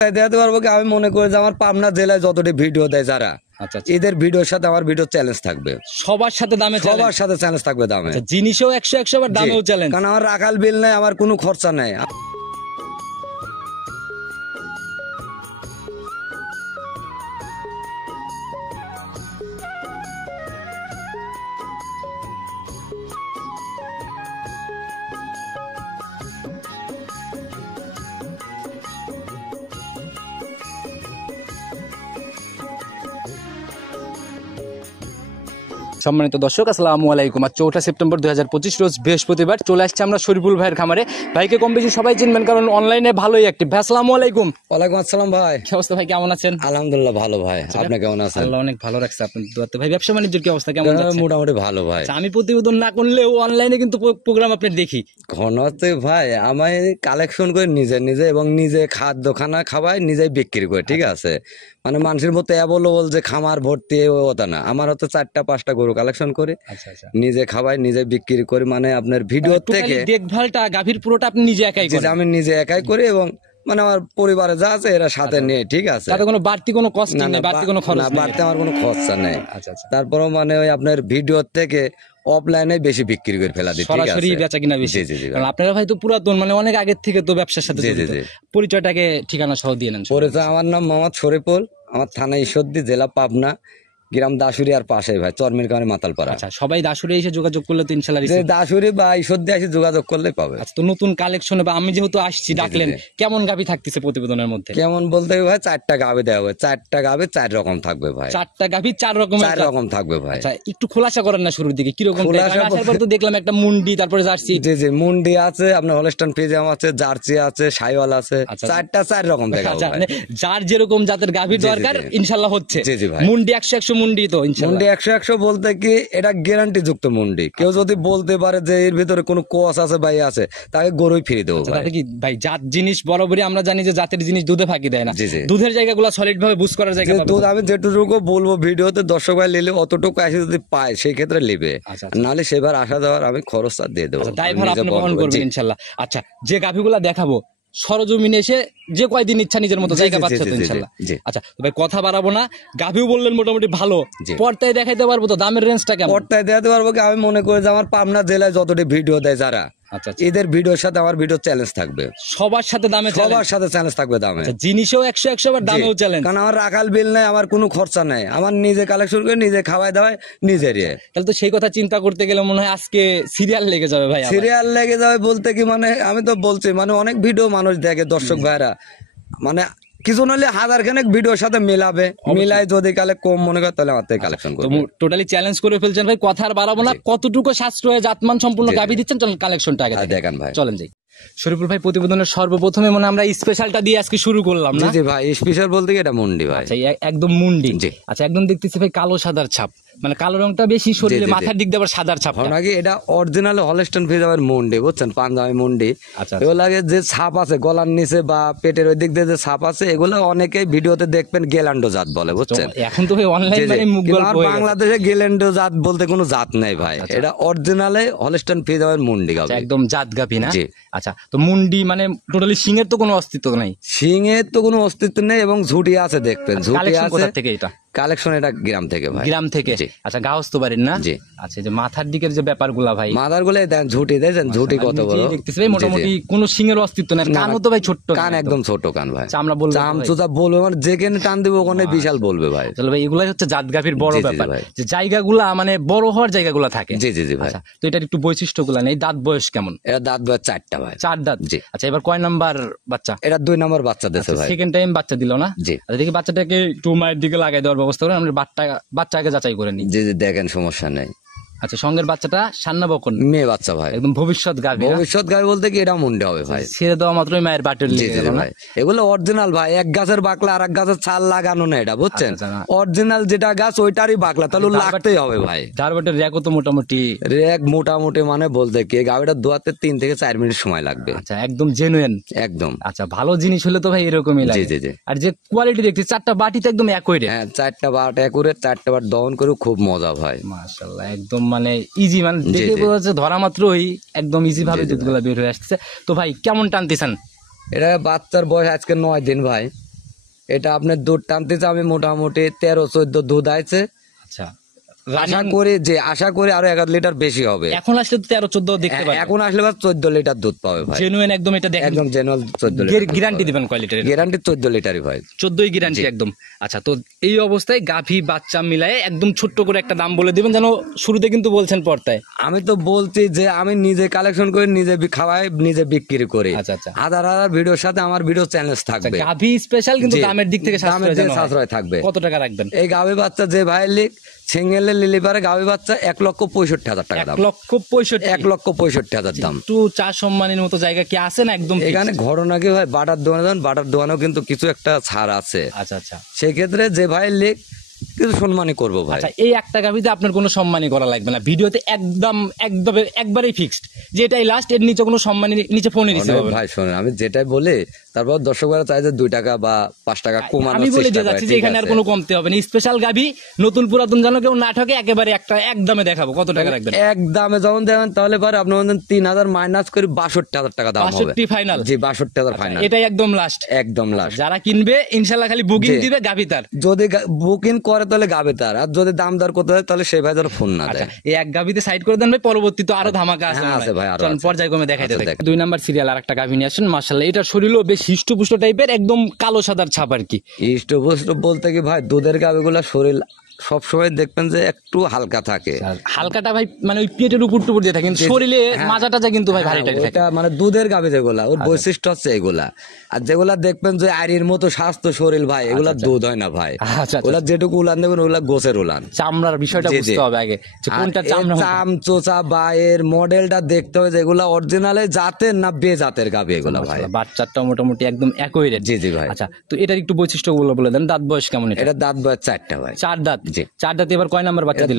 দেখাতে পারবো কি, আমি মনে করি যে আমার পাবনা জেলায় যতটি ভিডিও দেয় যারা, এদের ভিডিওর সাথে আমার ভিডিও চ্যালেঞ্জ থাকবে, সবার সাথে দামে, সবার সাথে চ্যালেঞ্জ থাকবে দামে, জিনিসও 100 আবার দামেও চ্যালেঞ্জ। কারণ আমার রাখাল বিল নাই, আমার কোনো খরচা নাই। সম্মানিত দর্শক, আসসালামু আলাইকুম। আজ 4 সেপ্টেম্বর 2025 রোজ বৃহস্পতিবার চলে আসছে আমরা শরীফুল ভাইয়ের খামারে। ভাইকে কম বেশি সবাই চিনবেন, কারণ অনলাইনে ভালোই অ্যাক্টিভ। ভাই আসসালামু আলাইকুম। ওয়ালাইকুম আসসালাম ভাই, কি অবস্থা ভাই, কেমন আছেন? আলহামদুলিল্লাহ ভালো ভাই, আপনি কেমন আছেন? আল্লাহ অনেক ভালো রাখছে আপনার দোয়াতে। ভাই ব্যবসা বাণিজ্যের কি অবস্থা, কেমন যাচ্ছে? মোটামুটি ভালো ভাই। আমি প্রতিবেদন না করলেও অনলাইনে কিন্তু প্রোগ্রাম আপনি দেখি ঘনতে ভাই। আমি কালেকশন করে নিজে নিজে এবং নিজে খাদ্যখানা খাওয়াই, নিজেই বিক্রি করে, ঠিক আছে। মানে মানুষের মতো অ্যাভেলেবল যে খামার ভর্তি ওটা না, আমার হচ্ছে 4টা-5টা গরু কালেকশন করে নিজে খাওয়াই, নিজে বিক্রি করি। মানে আপনার ভিডিও থেকে দেখভালটা, গাভীর পুরোটা আপনি নিজে একাই করেন? আমি নিজে একাই করি, এবং মানে আমার পরিবারে যা আছে এরা সাথে নিয়ে, ঠিক আছে। তাতে কোনো বাড়তি কোনো কষ্ট নেই, বাড়তি কোনো খরচ নেই, বাড়তি আমার কোনো খরচা নেই। তারপরেও মানে ওই আপনার ভিডিও থেকে অফলাইনে বেশি বিক্রি করে ফেলা দিই, সরাসরি বেচা কিনা বেশি। কারণ আপনারা ভাই তো পুরাতন, মানে অনেক আগের থেকে তো ব্যবসার সাথে জড়িত। পরিচয়টাকে ঠিকানা সহ দিয়ে নেন। পরিচয়, আমার নাম মোহাম্মদ শরীফুল, আমার থানা ঈশ্বরদী, জেলা পাবনা, গ্রাম দাসুরি আর পাশে ভাই চরমির কারণে মাতালপাড়া। আচ্ছা, সবাই দাসুরি এসে যোগাযোগ করলে তো ইনশাআল্লাহ দাসুরি বা ঈশ্বরদী এসে যোগাযোগ করলে পাবে। আচ্ছা, তো নতুন কালেকশনে বা আমি যেহেতু আসছি ডাকলেন, কেমন গাভী থাকতেছে প্রতিবেদনের মধ্যে? কেমন বলতে ভাই, 4টা গাভী দেওয়া হবে, 4টা গাভী 4 রকম থাকবে ভাই। 4টা গাভী 4 রকম থাকবে ভাই। আচ্ছা, একটু খোলাসা করেন না শুরুর দিকে, কিরকম? আসার পর তো দেখলাম একটা মুন্ডি, তারপরে জার্সি। জি মুন্ডি আছে, আপনার হলস্টাইন ফ্রিজিয়ান আছে, জার্সি আছে, সাইওয়াল আছে, 4টা 4 রকম দেখাবো ভাই। যার যেরকম জাতের গাভী দরকার ইনশাআল্লাহ হচ্ছে। জি ভাই, মুন্ডি 100 মুন্ডি তো ইনশাআল্লাহ। 100 বলতে কি, এটা গ্যারান্টি যুক্ত মুন্ডি। কেউ যদি বলতে পারে যে এর ভিতরে কোনো কোয়াস আছে ভাই আছে, তাকে গরুই ফিরে দেবো ভাই। কি ভাই, জাত জিনিস বরাবরই আমরা জানি যে জাতের জিনিস দুধে ফাঁকি দেয় না। দুধের জায়গাগুলো সলিড ভাবে বুঝ করার জায়গা দুধ আমি যেটুকু বলবো ভিডিওতে, দর্শক ভাই নিলে অতটুকু আসে যদি পায় সেই ক্ষেত্রে নেবে, নাহলে সেবার আসা যাওয়ার আমি খরচটা দিয়ে দেবো, ড্রাইভার আপনি বহন করবেন ইনশাআল্লাহ। আচ্ছা, যে গাভীগুলা দেখাবো সরজমিনে এসে যে কয়দিন ইচ্ছা নিজের মতো জায়গা পাচ্ছে তো ইনশাআল্লাহ। আচ্ছা ভাই, কথা বাড়াবো না, গাভীও বললেন মোটামুটি ভালো, পর্দায় দেখাইতে পারবো তো? দামের রেঞ্জটা কেমন? পর্দায় দেখাতে পারবো কি, আমি মনে করি যে আমার পাবনা জেলায় যতটি ভিডিও দেয় যারা, এদের ভিডিওর সাথে আমার ভিডিও চ্যালেঞ্জ থাকবে, সবার সাথে দামে, সবার সাথে চ্যালেঞ্জ থাকবে দামে, জিনিসও 100 আবার দামেও চ্যালেঞ্জ। কারণ আমার রাখাল বিল নাই, আমার কোনো খরচা নাই, আমার নিজে কালেকশন করে নিজে খাওয়াই দাওয়াই নিজেরই। তাহলে তো সেই কথা চিন্তা করতে গেলে মনে হয় আজকে সিরিয়াল লেগে যাবে ভাই। সিরিয়াল লেগে যাবে বলতে কি, মানে আমি তো বলছি, মানে অনেক ভিডিও মানুষ দেখে, দর্শক ভাইরা, মানে কিছু নলে 1000 খানেক ভিডিওর সাথে মিলাবে, মিলাই যদি কালে কম মনে করে তাহলে আমার থেকে কালেকশন করবে। টোটালি চ্যালেঞ্জ করে ফেলছেন ভাই, কথা আর বাড়াবো না। কতটুকু সাশ্রয় জাতমান সম্পূর্ণ গাভী দিচ্ছেন, চলেন কালেকশনটা আগে দেখেন ভাই। চলেন যাই। শরীফুল ভাই, প্রতিবেদনের সর্বপ্রথমে মনে আমরা স্পেশালটা দিয়ে আজকে শুরু করলাম না? জি ভাই, স্পেশাল বলতে কি এটা মুন্ডি ভাই। আচ্ছা, একদম মুন্ডি। আচ্ছা, একদম দেখতেছি ভাই কালো সাদার ছাপ, মানে কালো রংটা বেশি, শরীরে মাথার দিক দিয়ে আবার সাদার ছাপ নাকি। এটা অরিজিনাল হলস্টাইন ফ্রিজিয়ান মুন্ডি, বুঝছেন, পাঞ্জাবি মুন্ডি। এগুলো যে ছাপ আছে গলার নিচে বা পেটের ওই দিক দিয়ে যে ছাপ আছে, এগুলো অনেকেই ভিডিওতে দেখবেন গেলান্ডো জাত বলে, বুঝছেন। এখন তো ভাই অনলাইনে বাংলাদেশে গেলান্ডো জাত বলতে কোনো জাত নাই ভাই, এটা অরিজিনালে হলস্টাইন ফ্রিজিয়ান মুন্ডি গাভী, একদম জাত গাভী না? আচ্ছা, তো মুন্ডি মানে টোটালি সিংয়ের তো কোনো অস্তিত্ব নাই? সিংয়ের তো কোনো অস্তিত্ব নেই, এবং ঝুটি আছে দেখবেন, ঝুটি আছে। কোথা থেকে এটা কালেকশন? এটা গ্রাম থেকে ভাই। গ্রাম থেকে? আচ্ছা, গাহস্থ বাড়ির না? জি। আচ্ছা, যে মাথার দিকের যে ব্যাপারগুলা ভাই, মাথার গুলো দেন, ঝুটি দেখেন, ঝুটি কত বড় দেখতেছি ভাই, মোটামুটি কোনো সিংয়ের অস্তিত্ব নেই। কানও তো ভাই ছোট্ট, কান একদম ছোট কান ভাই, চামড়া বলবো, চামচুচা বলবে, মানে যেখানে টান দিব ওখানে বিশাল বলবে ভাই। চলো ভাই, এগুলাই হচ্ছে জাত গাভীর বড় ব্যাপার, যে জায়গাগুলা মানে বড় হওয়ার জায়গাগুলা থাকে। জি জি জি ভাই। তো এটার একটু বৈশিষ্ট্যগুলা নেই। দাঁত বয়স কেমন? এটা দাঁত বয়স 4টা ভাই। 4 দাঁত? জি। আচ্ছা, এবার কয় নাম্বার বাচ্চা? এটা 2 নাম্বার বাচ্চা দিয়েছে ভাই। সেকেন্ড টাইম বাচ্চা দিল না? জি। আচ্ছা, দেখি বাচ্চাটাকে একটু মায়ের দিকে লাগাই দেওয়ার ব্যবস্থা করেন, আমরা বাচ্চা আগে যাচাই করে নিই। জি জি, দেখেন, সমস্যা নেই। আচ্ছা, সঙ্গের বাচ্চাটা সান্না বকন, মেয়ে বাচ্চা ভাই, একদম ভবিষ্যৎ গাভী। ভবিষ্যৎ গাভী বলতে কি এটা মুন্ডি হবে ভাই, ছেড়ে দেওয়া মাত্রই মায়ের বাটের লেগে গেল না? এগুলো অরিজিনাল ভাই, এক গাছের বাকলা আর এক গাছের ছাল লাগানো না, এটা বুঝছেন। অরিজিনাল যেটা গাছ ওইটারই বাকলা, তাহলে লাগতেই হবে ভাই। ধারবাটের র্যাকও তো মোটামুটি, র্যাক মোটামুটি মানে বলতে কি, গাভীটা দোয়াতে 3 থেকে 4 মিনিট সময় লাগবে। আচ্ছা, একদম জেনুইন একদম। আচ্ছা, ভালো জিনিস হলে তো ভাই এরকমই লাগে। জি জি। আর যে কোয়ালিটি দেখছি, 4টা বাটিতে একদম একই রে। হ্যাঁ, 4টা বাট একই, 4টা বাট দহন করে খুব মজা ভাই, মাশাআল্লাহ। একদম মানে ইজি, মানে দেখে বোঝা যাচ্ছে ধরা মাত্রই একদম ইজি ভাবে দুধগুলা বের হয়ে আসছে। তো ভাই কেমন টানতেছেন? এটা বাচ্চার বয়স আজকে 9 দিন ভাই। এটা আপনার দুধ টানতেছে আমি মোটামুটি 13-14 দুধ আছে। আচ্ছা, আশা করি আরো 1 লিটার বেশি হবে। এখন আসলে তো 13-14 দেখতে পাবেন, এখন আসলে 14 লিটার দুধ পাবে ভাই, জেনুইন একদম। এটা দেখেন একদম জেনুইন 14 লিটার গ্যারান্টি দিবেন কয় লিটারের? গ্যারান্টি 14 লিটারই ভাই, 14ই গ্যারান্টি একদম। আচ্ছা, তো এই অবস্থায় গাভী বাচ্চা মিলায়ে একদম ছোট্ট করে একটা দাম বলে দিবেন, যেন শুরুতে কিন্তু বলছেন পর্দায়। আমি তো বলছি যে আমি নিজে কালেকশন করে নিজে খাওয়াই নিজে বিক্রি করি। আচ্ছা আচ্ছা, হাজার ভিডিওর সাথে আমার ভিডিও চ্যালেঞ্জ থাকবে। গাভী স্পেশাল কিন্তু দামের দিক থেকে সাশ্রয় থাকবে। কত টাকা রাখবেন? এই গাভী বাচ্চা যে ভাই লিখ সিঙ্গেলে লিলিপারে গাভী বাচ্চা 1,65,000 টাকা দাম। 1,65,000 দাম। একটু চা সম্মানের মতো জায়গা কি আছে না একদম এখানে ঘটনা কি ভাই, বাটার দোকানে যান, বাটার দোকানেও কিন্তু কিছু একটা ছাড় আছে। আচ্ছা আচ্ছা, সেক্ষেত্রে যে ভাই লিখ কিছু সম্মানই করবো ভাই। আচ্ছা, এই একটা গাভীতে আপনার কোনো সম্মানই করা লাগবে না, ভিডিওতে একদম একবারেই ফিক্সড যে এটাই লাস্ট, এর নিচে কোনো সম্মানী নিচে ফোনে রিসিভ হবে ভাই। শোনেন আমি যেটাই বলি, তারপর দর্শকরা চাই যে 2 টাকা বা 5 টাকা কমানোর আমি বলে চেষ্টা দিয়ে করে, যাচ্ছি যে ঠিক এখানে আর আছে? কোনো কমতে হবে না। স্পেশাল গাভী নতুন পুরাতন যেন কেউ না ঠকে, একেবারে এক দামে দেখাবো। কত টাকা রাখবেন? এক দামে যখন দেবেন তাহলে পরে আপনি 3,000 মাইনাস করে 62,000 টাকা দাম হবে। 62 ফাইনাল? জি 62,000 ফাইনাল, এটাই একদম লাস্ট, একদম লাস্ট। যারা কিনবে ইনশাআল্লাহ খালি বুকিং দিবে গাভী তার। যদি বুকিং করে তাহলে গাবে তার, আর যদি দাম দর করতে হয় তাহলে সেই ভাই যেন ফোন না দেয়। এই এক গাভীতে সাইড করে দেন ভাই, পরবর্তী তো আরো ধামাকা আছে। হ্যাঁ, আছে ভাই, আরো চলুন আছে। পর্যায়ক্রমে দেখাইতে থাকি। 2 নাম্বার সিরিয়াল আর একটা গাভী নিয়ে আসেন, মাশাআল্লাহ। এটা শরীরও বেশ হিষ্টপুষ্ট টাইপের, একদম কালো সাদার ছাপ আর কি। ইষ্টপুষ্ট বলতে কি ভাই, দুধের গাভিগুলা শরীর সবসময় দেখবেন যে একটু হালকা থাকে। হালকাটা ভাই মানে ওই পেটের উপর টুপুর দিয়ে থাকে, কিন্তু শরীরে মাজা টাজা কিন্তু ভাই ভারী টাইপ থাকে। এটা মানে দুধের গাভি যেগুলা, ওর বৈশিষ্ট্য হচ্ছে এগুলা। আর যেগুলা দেখবেন যে আরির মতো স্বাস্থ্য শরীর ভাই, এগুলা দুধ হয় না ভাই। ওগুলা যেটুকু উলান দেবেন ওগুলা গোছের উলান। চামড়ার বিষয়টা বুঝতে হবে আগে, যে কোনটা চামড়া। চাম চোচা বা এর মডেলটা দেখতে হবে যে এগুলা অরিজিনালে জাতের না বে জাতের গাভি এগুলা ভাই। বাচ্চাটা মোটামুটি একদম একই রেট। জি জি ভাই। আচ্ছা, তো এটার একটু বৈশিষ্ট্যগুলো বলে দেন। দাঁত বয়স কেমন? এটা দাঁত বয়স 4টা ভাই। 4 দাঁত? জি। 4 দাঁতে এবার কয় নাম্বার বাচ্চা দিল?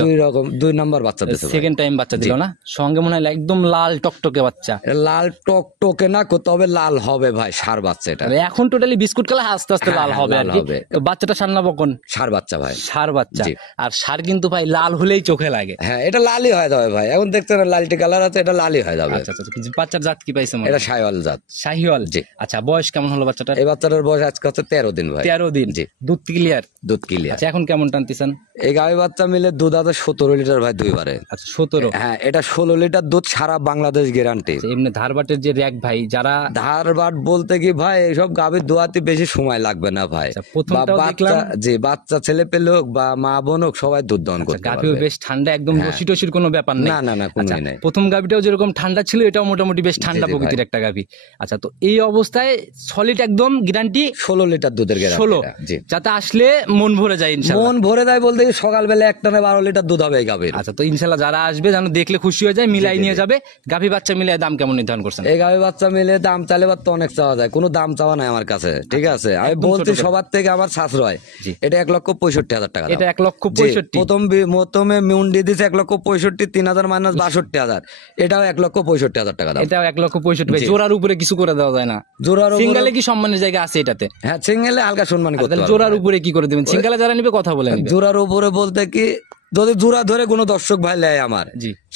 2 নাম্বার বাচ্চা দিছে। সেকেন্ড টাইম বাচ্চা দিল না? সঙ্গে মনে হয় একদম লাল টকটকে বাচ্চা। লাল টকটকে না, তবে লাল হবে ভাই, ষাঁড় বাচ্চা এটা। এখন টোটালি বিস্কুট কালার, আস্তে আস্তে লাল হবে আর কি। বাচ্চাটা ষাঁড় না বকন? ষাঁড় বাচ্চা ভাই, ষাঁড় বাচ্চা। আর ষাঁড় কিন্তু ভাই লাল হলেই চোখে লাগে। হ্যাঁ, এটা লালই হয়ে যাবে ভাই। এখন দেখছেন লালটি কালার আছে, এটা লালই হয়ে যাবে। আচ্ছা আচ্ছা, বাচ্চার জাত কি পাইছে? এটা শাহিওয়াল জাত। শাহিওয়াল? জি। আচ্ছা, বয়স কেমন হলো বাচ্চাটার? এই বাচ্চাটার বয়স আজকে হচ্ছে 13 দিন ভাই। 13 দিন? জি। দুধ ক্লিয়ার? দুধ ক্লিয়ার। আচ্ছা, এখন কেমন টানতেছেন? এই গাভী বাচ্চা মিলে দুধ আছে 17 লিটার ভাই দুইবারে। আচ্ছা, 17? হ্যাঁ, এটা 16 লিটার দুধ, সারা বাংলাদেশ গ্যারান্টি। এমনি ধারবাটের যে র্যাক ভাই, যারা ধারবাট বলতে কি ভাই, এইসব গাভীর দোয়াতে বেশি সময় লাগবে না ভাই। বাচ্চা ছেলে পেলে হোক বা মা বোন হোক, সবাই দুধ দহন করতে পারবে। গাভীও বেশ ঠান্ডা, একদম রসি টসির কোনো ব্যাপার নেই। না না না, কোনোই নাই। প্রথম গাভীটাও যেরকম ঠান্ডা ছিল, এটাও মোটামুটি বেশ ঠান্ডা প্রকৃতির একটা গাভী। আচ্ছা, তো এই অবস্থায় সলিড একদম গ্যারান্টি 16 লিটার দুধের গ্যারান্টি। 16? যাতে আসলে মন ভরে যায় ইনশাআল্লাহ। মন ভরে যায় বলতে সকালবেলা একটানে 12 লিটার দুধ হবে এই গাভীর। আচ্ছা, তো ইনশাআল্লাহ যারা আসবে যেন দেখলে খুশি হয়ে যায়, মিলাই নিয়ে যাবে। গাভী বাচ্চা মিলাই দাম কেমন নির্ধারণ করছেন? এই গাভী বাচ্চা মিলে দাম চাইলে তো অনেক চাওয়া যায়, কোনো দাম চাওয়া নাই আমার কাছে, ঠিক আছে? আমি বলছি সবার থেকে আমার সাশ্রয়। এটা 1,65,000 টাকা। এটা 1,65,000? প্রথমে মুন্ডি দিছে 1,65,000, 3,000 মাইনাস 62,000, এটাও 1,65,000 টাকা দাম। এটাও 1,65,000। জোড়ার উপরে কিছু করে দেওয়া যায় না? জোড়ার সিঙ্গেলে কি সম্মানের জায়গা আছে এটাতে? হ্যাঁ, সিঙ্গেলে হালকা সম্মান করতে পারবে। জোড়ার উপরে কি করে দিবেন? সিঙ্গেলে যারা নিবে কথা বলে নিবে। জোড়ার উপরে বলতে কি, যদি জোড়া ধরে কোনো দর্শক ভাই নেয় আমার,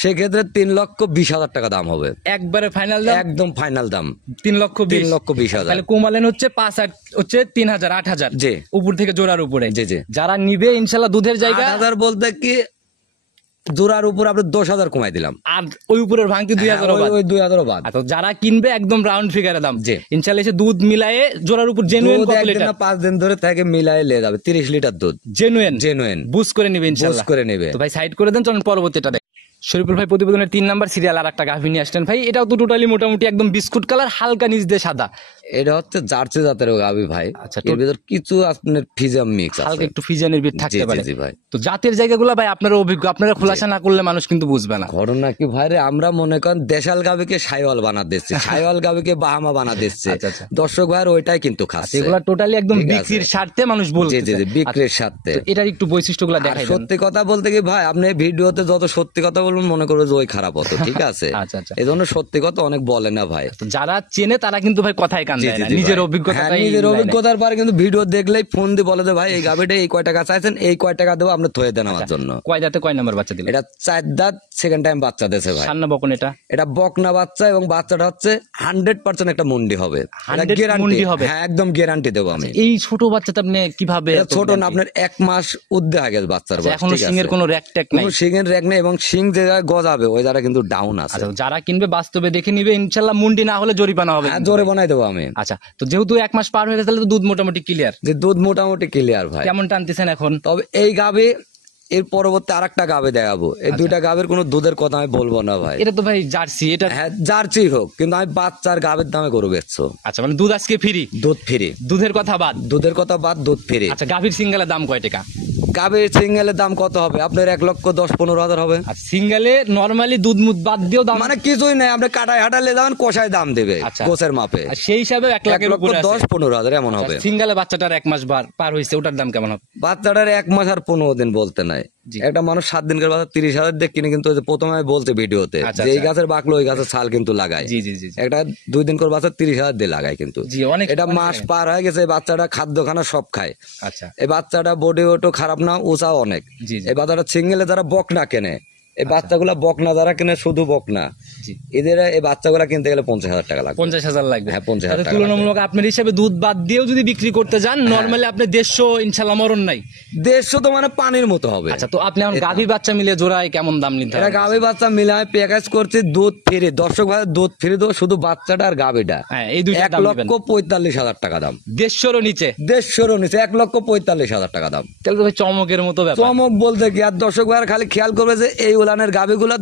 সেক্ষেত্রে 3,20,000 টাকা দাম হবে। একবারে ফাইনাল দাম? একদম ফাইনাল দাম 3,20,000। তাহলে কমালেন হচ্ছে 5 হচ্ছে 3,000, 8,000 উপর থেকে জোড়ার উপরে। যারা নিবে ইনশাল্লাহ দুধের জায়গা 8,000 বলতে কি, জোড়ার উপর আপনি 10,000 কমাই দিলাম, আর ওই উপরের ভাঙতি 2,000 বাদ। যারা কিনবে একদম রাউন্ড ফিগারে দাম, ইনশাল্লাহ এসে দুধ মিলায়ে জোড়ার উপর জেনুইন 5 দিন ধরে থেকে মিলায়ে নিয়ে যাবে 30 লিটার দুধ জেনুইন বুঝ করে নিবে ইনশাল্লাহ। করে নেবে। তো ভাই সাইড করে দেন, চলুন পরবর্তীটা। শরীফুল ভাই প্রতিবেদনের 3 নাম্বার সিরিয়াল আর একটা গাভী নিয়ে আসলেন ভাই। এটাও তো টোটালি মোটামুটি একদম বিস্কুট কালার, হালকা নিচ দিয়ে সাদা। এটা হচ্ছে জার্সি জাতের গাভী ভাই। আচ্ছা, এর ভিতর কিছু আপনার ফিজাম মিক্স আছে, হালকা একটু ফিজানের ভিতর থাকতে পারে। তো জাতের জায়গাগুলো ভাই আপনারা অভিজ্ঞ, আপনারা খোলাসা না করলে মানুষ কিন্তু বুঝবে না। ঘটনা কি ভাই রে, আমরা মনে করেন দেশাল গাভীকে শাইওয়াল বানা দিচ্ছি, শাইওয়াল গাভীকে বাহামা বানা দিচ্ছে। দর্শক ভাইয়ের ওইটাই কিন্তু খাচ্ছে। এগুলা টোটালি একদম বিক্রির স্বার্থে মানুষ বলছে। বিক্রির স্বার্থে। এটার একটু বৈশিষ্ট্যগুলো দেখাই। সত্যি কথা বলতে কি ভাই, আপনি ভিডিওতে যত সত্যি কথা বলবেন মনে করবে যে ওই খারাপ হতো, ঠিক আছে। আচ্ছা আচ্ছা, এই জন্য সত্যি কথা অনেক বলে না ভাই। তো যারা চেনে তারা কিন্তু ভাই কথাই কান দেয় না, নিজের অভিজ্ঞতা, নিজের অভিজ্ঞতার পরে কিন্তু ভিডিও দেখলেই ফোন দিয়ে বলে যে ভাই এই গাভিটা এই কয় টাকা চাইছেন, এই কয় টাকা দেবো আপনি থয়ে দেন আমার জন্য। কয় দাঁতে কয় নাম্বার বাচ্চা দিল? এটা 4 দাঁত, সেকেন্ড টাইম বাচ্চা দিয়েছে ভাই। সান্না বকন এটা বকনা বাচ্চা এবং বাচ্চাটা হচ্ছে 100% একটা মুন্ডি হবে, 100 মুন্ডি হবে? হ্যাঁ একদম গ্যারান্টি দেবো আমি। এই ছোট বাচ্চাটা আপনি কিভাবে? ছোট না, আপনার 1 মাস উদ্দে হয়ে গেছে বাচ্চার বয়স, এখনো ঠিক আছে। সিংয়ের কোনো র‍্যাক ট্যাক নাই? কোনো সিংয়ের র‍্যাক নেই এবং সিং যে জায়গায় গজাবে ওই জায়গা কিন্তু ডাউন আছে। আচ্ছা, যারা কিনবে বাস্তবে দেখে নিবে, ইনশাআল্লাহ মুন্ডি না হলে জরিমানা হবে। হ্যাঁ জোরে বানাই দেবো আমি। আচ্ছা, তো যেহেতু 1 মাস পার হয়ে গেছে তাহলে তো দুধ মোটামুটি ক্লিয়ার? যে দুধ মোটামুটি ক্লিয়ার ভাই। কেমন টানতেছেন এখন? তবে এই গাবে এর পরবর্তী আরেকটা গাবে দেখাবো, এই দুইটা গাবের কোনো দুধের কথা আমি বলবো না ভাই। এটা তো ভাই জার্সি, এটা হ্যাঁ জার্সি হোক, কিন্তু আমি বাচ্চার গাবের দামে গরু বেচছো। আচ্ছা, মানে দুধ আজকে ফ্রি? দুধ ফ্রি, দুধের কথা বাদ, দুধের কথা বাদ, দুধ ফ্রি। আচ্ছা, গাভীর সিঙ্গেলের দাম কয় টাকা? গাবের সিঙ্গেলের দাম কত হবে আপনার? 1,10,15,000 হবে। আর সিঙ্গেলে নরমালি দুধ মুধ বাদ দিয়েও দাম মানে কিছুই নাই, আপনি কাটায় হাটালে যাবেন কষায় দাম দেবে গোছের মাপে, আর সেই হিসাবে 1,00,000 উপরে আছে। 1,10,15,000 এমন হবে। সিঙ্গেলে বাচ্চাটার 1 মাস পার হয়েছে, ওটার দাম কেমন হবে? বাচ্চাটার 1 মাস আর 15 দিন বলতে নাই। একটা মানুষ 7 দিনকার বাচ্চা 30,000 দিয়ে কিনে, কিন্তু প্রথমে বলছে ভিডিওতে যে এই গাছের বাকলো ওই গাছের ছাল কিন্তু লাগায়। জি জি জি, একটা 2 দিন করে বাচ্চা 30,000 দিয়ে লাগায়, কিন্তু এটা মাস পার হয়ে গেছে। বাচ্চাটা খাদ্য খানা সব খায়। আচ্ছা, এই বাচ্চাটা বডি ওয়েটও খারাপ না, উঁচা অনেক। এই বাচ্চাটা সিঙ্গেলে যারা বকনা কেনে, এই বাচ্চাগুলা বকনা যারা কিনে, শুধু বকনা, এদের এই বাচ্চাগুলা কিনতে গেলে 50,000 টাকা লাগবে। 50,000 লাগবে? হ্যাঁ 50,000 টাকা। তুলনামূলক আপনার হিসাবে দুধ বাদ দিয়েও যদি বিক্রি করতে যান নরমালি আপনি 150 ইনশাআল্লাহ মরণ নাই। 150 তো মানে পানির মতো হবে। আচ্ছা, তো আপনি এখন গাভী বাচ্চা মিলে জোড়ায় কেমন দাম নিতে? এটা গাভী বাচ্চা মিলে আমি প্যাকেজ করছি দুধ ফ্রি। দর্শক ভাই দুধ ফ্রি দেবো, শুধু বাচ্চাটা আর গাভীটা। হ্যাঁ, এই দুইটা 1,45,000 টাকা দাম। 150 নিচে? 150 নিচে 1,45,000 টাকা দাম। তাহলে তো ভাই চমকের মতো ব্যাপার। চমক বলতে কি, আর দর্শক ভাই খালি খেয়াল করবে যে এই উলানের গাভীগুলা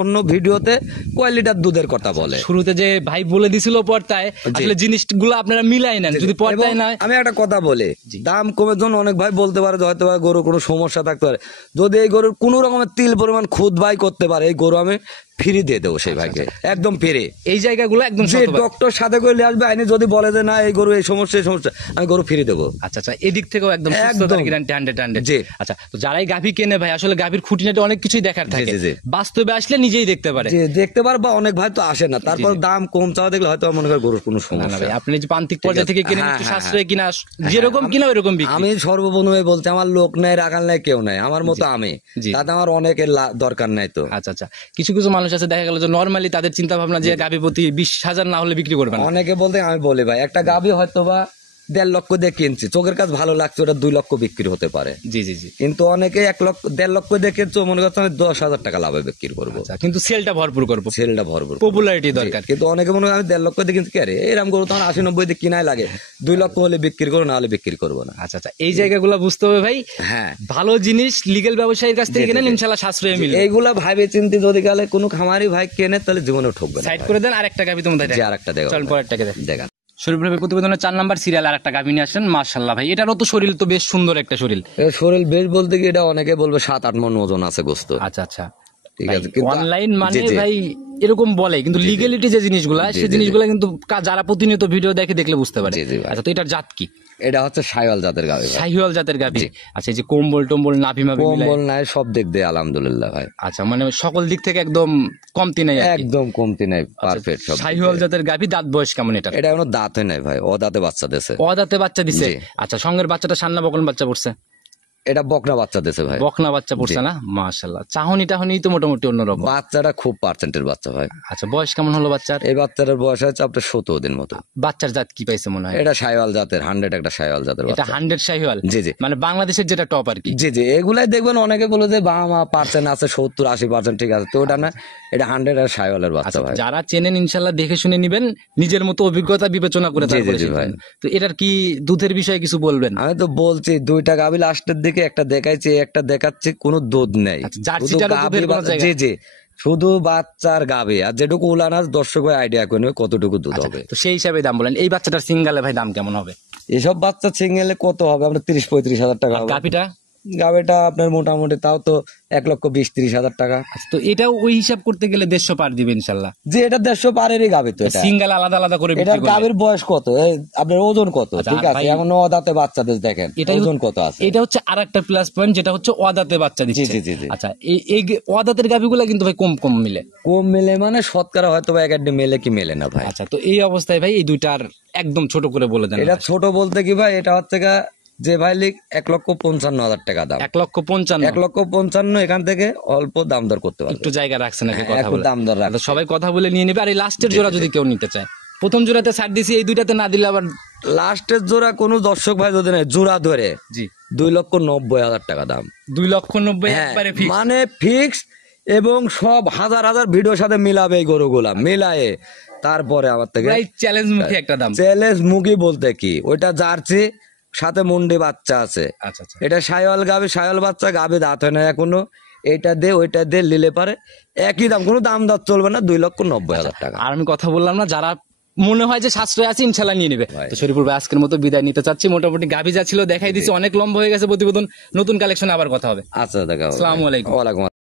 অন্য ভিডিওতে কয় লিটার দুধের কথা বলে। শুরুতে যে ভাই বলে দিছিল পর্দায়, আসলে জিনিসগুলো আপনারা মিলাই নেন, যদি পর্দায় না। আমি একটা কথা বলি, দাম কমে জন্য অনেক ভাই বলতে পারে হয়তো গরুর কোনো সমস্যা থাকতে পারে, যদি এই গরুর কোন রকমের তিল পরিমাণ খুদ ভাই করতে পারে, এই গরু আমি ফ্রি দিয়ে দেবো সেই ভাইকে, একদম ফ্রি। এই জায়গাগুলো একদম যে ডক্টর সাথে করে আসবে আইনি, যদি বলে যে না এই গরু এই সমস্যা আমি গরু ফ্রি দেবো। আচ্ছা আচ্ছা, এদিক থেকেও একদম গ্যারান্টি 100%। আচ্ছা, তো যারাই গাভী কেনে ভাই, আসলে গাভীর খুঁটিনাটি অনেক কিছুই দেখার থাকে, বাস্তবে আসলে নিজেই দেখতে পারে। দেখতে পারে, বা অনেক ভাই তো আসে না, তারপর দাম কম চাওয়া দেখলে হয়তো মনে করেন গরুর কোনো সমস্যা। আপনি যে প্রান্তিক পর্যায়ে থেকে কিনে একটু সাশ্রয় কিনা, যেরকম কিনা ওইরকম বিক্রি। আমি সর্বপ্রথমে বলতে, আমার লোক নাই, রাখাল নাই, কেউ নাই আমার মতো, আমি তাতে আমার অনেকের দরকার নাই তো। আচ্ছা আচ্ছা, কিছু কিছু মানুষ আছে দেখা গেল যে নরমালি তাদের চিন্তা ভাবনা যে গাভী প্রতি 20,000 না হলে বিক্রি করবে না। অনেকে বলতে আমি বলি ভাই, একটা গাভী হয়তো বা 1.5 লক্ষ দিয়ে কিনছি, চোখের কাছে ভালো লাগছে, ওটা 2 লক্ষ বিক্রি হতে পারে। জি জি জি, কিন্তু অনেকে 1.5 লক্ষ দিয়ে কিনছো, মনে করছে আমি 10,000 টাকা লাভে বিক্রি করবো, কিন্তু সেলটা ভরপুর করবো, সেলটা ভরপুর, পপুলারিটি দরকার। কিন্তু অনেকে মনে হয় আমি 1.5 লক্ষ দিয়ে কিনছি, কে এরকম গরু তো 80-90 দিয়ে কিনাই লাগে, 2 লক্ষ হলে বিক্রি করবো, না হলে বিক্রি করবো না। আচ্ছা আচ্ছা, এই জায়গাগুলো বুঝতে হবে ভাই। হ্যাঁ, ভালো জিনিস লিগ্যাল ব্যবসায়ীর কাছ থেকে কিনেন, ইনশাআল্লাহ সাশ্রয় মিলবে। এইগুলা ভাবে চিন্তি যদি গেলে কোনো খামারি ভাই কেনে, তাহলে জীবনেও ঠকবে না। সাইড করে দেন, আরেকটা গাভী তোমাদের আরেকটা দেখো, চল পরেরটাকে দেখান। শরীফ ভাই প্রতিবেদনের 4 নাম্বার সিরিয়াল আর একটা গাভী নিয়ে আসেন, মাশাআল্লাহ ভাই, এটারও তো শরীর তো বেশ সুন্দর একটা শরীর। শরীর বেশ বলতে কি, এটা অনেকে বলবে 7-8 মণ ওজন আছে গোস্ত। আচ্ছা আচ্ছা, ঠিক আছে, অনলাইন মানে ভাই এরকম বলে, কিন্তু লিগ্যালিটি যে জিনিসগুলা, সেই জিনিসগুলা কিন্তু যারা প্রতিনিয়ত ভিডিও দেখলে বুঝতে পারে। আচ্ছা, তো এটার জাত কি? এটা হচ্ছে শাহিওয়াল জাতের গাভী। শাহিওয়াল জাতের গাভী। আচ্ছা, এই যে কম্বল টম্বল নাভি মাভি কম্বল নাই, সব দিক দিয়ে আলহামদুলিল্লাহ ভাই। আচ্ছা, মানে সকল দিক থেকে একদম কমতি নাই, একদম কমতি নাই, পারফেক্ট সব। শাহিওয়াল জাতের গাভী। দাঁত বয়স কেমন এটা? এটা এখনো দাঁতে নাই ভাই, অদাঁতে বাচ্চা দিছে। অদাঁতে বাচ্চা দিছে? আচ্ছা, সঙ্গের বাচ্চাটা সান্না বকন বাচ্চা পড়ছে? এটা বকনা বাচ্চা দিছে ভাই। বকনা বাচ্চা পড়ছে না? মাশাআল্লাহ, চাহনি টাহনি তো মোটামুটি অন্যরকম। বাচ্চাটা খুব পার্সেন্টের বাচ্চা ভাই। আচ্ছা, বয়স কেমন হলো বাচ্চার? এই বাচ্চাটার বয়স হচ্ছে আপনার 17 দিন মতো। বাচ্চার জাত কি পাইছে মনে হয়? এটা শাহিওয়াল জাতের, 100 একটা শাহিওয়াল জাতের বাচ্চা। এটা 100 শাহিওয়াল? জি জি, মানে বাংলাদেশের যেটা টপ আর কি। জি জি, এগুলাই দেখবেন অনেকে বলে যে বাবা পার্সেন্ট আছে 70-80%, ঠিক আছে, তো ওটা না, এটা 100 আর শাহিওয়ালের বাচ্চা ভাই। যারা চেনেন ইনশাআল্লাহ দেখে শুনে নিবেন, নিজের মতো অভিজ্ঞতা বিবেচনা করে তারপরে ভাই। তো এটার কি দুধের বিষয়ে কিছু বলবেন? আমি তো বলছি, 2টা গাভী লাস্টের দিকে একটা দেখাইছি, একটা দেখাচ্ছি, কোনো দুধ নেই। জি জি, শুধু বাচ্চার গাভী, আর যেটুকু উলানাস দর্শক ভাই আইডিয়া করে নেবে কতটুকু দুধ হবে, তো সেই হিসাবে দাম বলেন। এই বাচ্চাটার সিঙ্গেলে ভাই দাম কেমন হবে? এসব বাচ্চা সিঙ্গেলে কত হবে? আমরা 30-35 হাজার টাকা। গাভীটা গাভিটা আপনার মোটামুটি তাও তো 1,20,30,000 টাকা। আচ্ছা, তো এটাও ওই হিসাব করতে গেলে 150 পার দিবে ইনশাল্লাহ। যে এটা 150 পারেরই গাভি তো এটা। সিঙ্গেল আলাদা আলাদা করে এটার বিক্রি করলে। গাভির বয়স কত, আপনার ওজন কত, আচ্ছা, ঠিক আর আছে, ভাই- এখন দাঁতে বাচ্চাদের দেখেন এটাই ওজন কত আছে। এটা হচ্ছে আরেকটা প্লাস পয়েন্ট, যেটা হচ্ছে অদাতে বাচ্চা দিচ্ছে। জি, জি, জি। আচ্ছা, এই অদাতের গাভিগুলা কিন্তু ভাই কম কম মিলে। কম মেলে মানে শতকরা হয়তো বা 1-1 মেলে কি মেলে না ভাই। আচ্ছা, তো এই অবস্থায় ভাই এই দুইটার একদম ছোট করে বলে দেন। এটা ছোট বলতে কি ভাই, এটা হচ্ছে গা যে ভাই লিখ 1,55,000 টাকা দাম। 1,55,000। 1,55,000 এখান থেকে অল্প দাম দর করতে পারবে। একটু জায়গা রাখছেন নাকি হ্যাঁ, কথা একটু বলে? দাম দর রাখছে। তো সবাই কথা বলে নিয়ে নেবে। আর এই লাস্টের জোড়া যদি কেউ নিতে চায়, প্রথম জোড়াতে ছাড় দিছি, এই দুইটাতে না দিলে আবার। লাস্টের জোড়া কোনো দর্শক ভাই যদি নেয় জোড়া ধরে জি, 2,90,000 টাকা দাম। 2,90,000 হ্যাঁ, একবারে ফিক্স। মানে ফিক্স, এবং সব হাজার হাজার ভিডিওর সাথে মিলাবে এই গরুগুলা, মিলায়ে তারপরে আমার থেকে প্রায় চ্যালেঞ্জ মুখে একটা দাম। চ্যালেঞ্জ মুগি বলতে কি, ওইটা জার্সি সাথে মুন্ডি বাচ্চা আছে। আচ্ছা আচ্ছা, এটা সায়ল গাবি, সায়ল বাচ্চা, গাবি দাঁত হয় না এখনো। এইটা দে ওইটা দে নিলে পারে একই দাম, কোনো দাম দর চলবে না, 2,90,000 টাকা। আর আমি কথা বললাম না, যারা মনে হয় যে সাশ্রয় আছে ইনশাল্লাহ নিয়ে নেবে। তো শরীফুল ভাই আজকের মতো বিদায় নিতে চাচ্ছি। মোটামুটি গাভি যা ছিল দেখাই দিছি, অনেক লম্বা হয়ে গেছে প্রতিবেদন। নতুন কালেকশন আবার কথা হবে। আচ্ছা, দেখা হবে। আসসালামু আলাইকুম। ওয়ালাইকুম